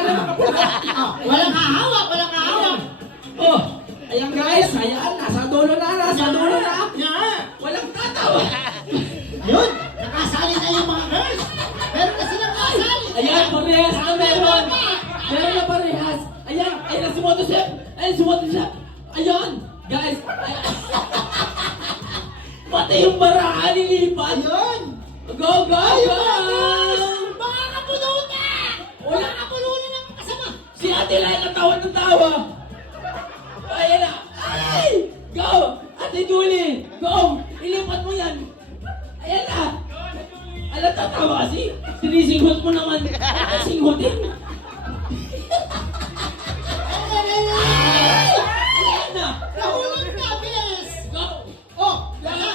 na makapuno. Walang hahawak, walang hahawak. Oh, ayan guys, ayan, nasa dulo na. Walang tatawa. Ayun, nakasali na yung mga girls. Meron na silang kasali. Ayan, parehas na meron. Meron na parehas. Ayan, ayan na si Motosep. Ayan, guys. Ayan. Pati yung barahan nilipat. Ayun. Go! Mga kapulutan! Mga kapulutan ng kasama. Si Ate Lai natawa ng tawa. Ayan na. Ay! Go! Ate Julie! Go! Ilipat mo yan. Ayan na. Alam, tatawa kasi. Sinisinghot mo naman. Singhotin. Ay! Ayan na. Nahulog na, bilis. Go! Oh, wala.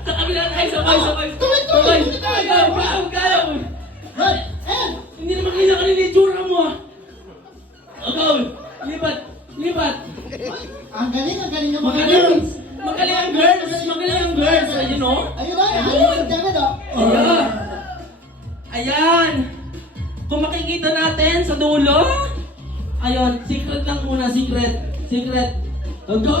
Sa kabila tayo, sabay. Tuloy. Go! Good. And, Hindi naman kita kanina yung tsura mo ah. Go! Lipat! ang galing ng mga Magaling girls. ang girls! Ayun o! Ayun na, ayun. David, oh. Ayan! Ayan! Kung makikita natin sa dulo, ayun, secret lang muna, secret. Go!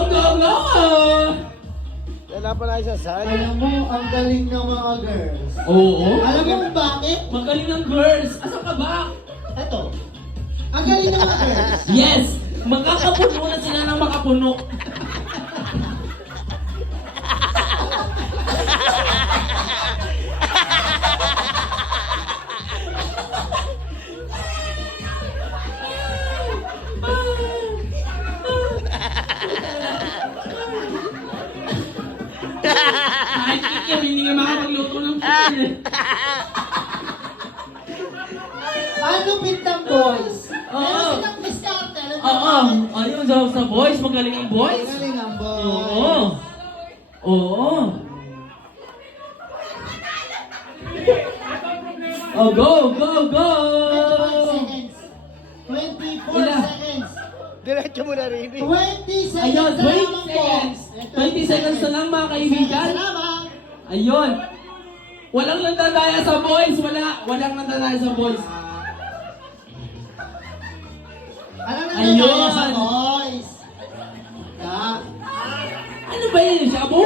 Wala pa na isa sa Alam mo, ang galing ng mga girls. Oo! Alam mo kung bakit? Magaling ang girls! Asa ka ba? Ito. Ang galing ng mga girls. Yes! Magkakapuno na sila ng makapuno. Kahit ikim, hindi nga makapagluto ng chicken eh. Ano bintang boys? Oo. Meron silang diskarte. Alam mo Oo, bakit? ayun sa boys, magaling ang boys. Ang galing ang boys. Oo. Oh, go! 21 seconds. 24 Ilan? seconds. Diretso mo na rin. 20 seconds Ayun, na 20 lamang po. seconds. 20 seconds na lang mga kaibigan. Seconds na lamang. Ayun. Walang nandadaya sa boys. Walang nandadaya sa boys. Alam na Ayun. tayo sa boys. Yeah. Ano ba yun? Shabu?